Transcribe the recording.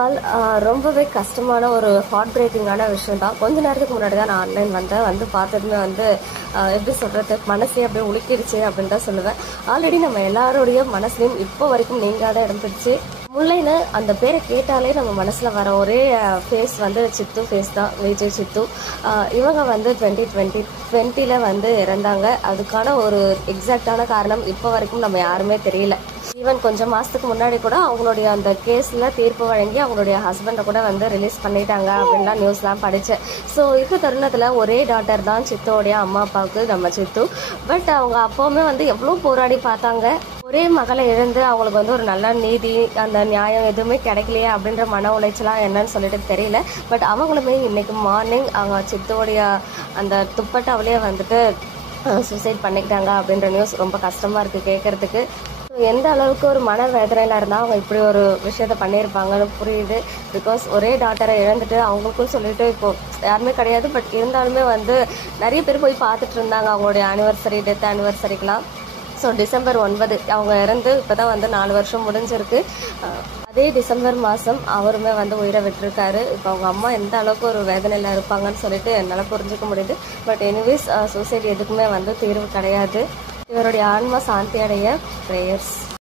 All ரொம்பவே கஷ்டமான ஒரு ஹார்ட் பிரேக்கிங்கான விஷயம் தான். கொஞ்ச நேரத்துக்கு முன்னாடி தான் நான் ஆன்லைன் வந்து பார்த்ததுமே வந்து எப்படி சொல்கிறது, மனசே அப்படியே உலுக்கிடுச்சு அப்படின்னு தான் சொல்லுவேன். ஆல்ரெடி நம்ம எல்லாருடைய மனசுலையும் இப்போ வரைக்கும் நீங்காத இடம் பிடிச்சி முல்லைன்னு அந்த பேரை கேட்டாலே நம்ம மனசில் வர ஒரே ஃபேஸ் வந்து சித்து ஃபேஸ் தான், விஜய் சித்து. இவங்க வந்து 2020 வந்து இறந்தாங்க. அதுக்கான ஒரு எக்ஸாக்டான காரணம் இப்போ வரைக்கும் நம்ம யாருமே தெரியல. ஈவன் கொஞ்சம் மாதத்துக்கு முன்னாடி கூட அவங்களுடைய அந்த கேஸில் தீர்ப்பு வழங்கி அவங்களுடைய ஹஸ்பண்டை கூட வந்து ரிலீஸ் பண்ணிட்டாங்க அப்படின்லாம் நியூஸ்லாம் படித்தேன். ஸோ இந்த தருணத்தில் ஒரே டாட்டர் தான் சித்துவோடைய அம்மா அப்பாவுக்கு, நம்ம சித்து. பட் அவங்க அப்போவுமே வந்து எவ்வளோ போராடி பார்த்தாங்க. ஒரே மகளை இழந்து அவங்களுக்கு வந்து ஒரு நல்ல நீதி, அந்த நியாயம் எதுவுமே கிடைக்கலையே அப்படின்ற மன உளைச்சலாம் என்னன்னு சொல்லிட்டு தெரியல. பட் அவங்களுமே இன்னைக்கு மார்னிங் அவங்க சித்துவோடைய அந்த துப்பட்டாவிலேயே வந்துட்டு சூசைட் பண்ணிக்கிட்டாங்க அப்படின்ற நியூஸ் ரொம்ப கஷ்டமாக இருக்குது கேட்குறதுக்கு. எந்த அளவுக்கு ஒரு மன வேதனையில் இருந்தால் அவங்க இப்படி ஒரு விஷயத்த பண்ணியிருப்பாங்கன்னு புரியுது. பிகாஸ் ஒரே டாட்டரை இழந்துட்டு அவங்களுக்கும் சொல்லிட்டு இப்போது யாருமே கிடையாது. பட் இருந்தாலுமே வந்து நிறைய பேர் போய் பார்த்துட்டு இருந்தாங்க அவங்களுடைய ஆனிவர்சரி, டெத் ஆனிவர்சரிக்கெலாம். ஸோ டிசம்பர் 9 அவங்க இறந்து இப்போ தான் வந்து 4 வருஷம் முடிஞ்சிருக்கு. அதே டிசம்பர் மாதம் அவருமே வந்து உயிரை விட்டுருக்காரு. இப்போ அவங்க அம்மா எந்த அளவுக்கு ஒரு வேதனையில் இருப்பாங்கன்னு சொல்லிட்டு என்னால் புரிஞ்சுக்க முடியுது. பட் எனிவேஸ் சூசைட் எதுக்குமே வந்து தீர்வு கிடையாது. இவருடைய ஆன்மா சாந்தி அடைய ப்ரேயர்ஸ்.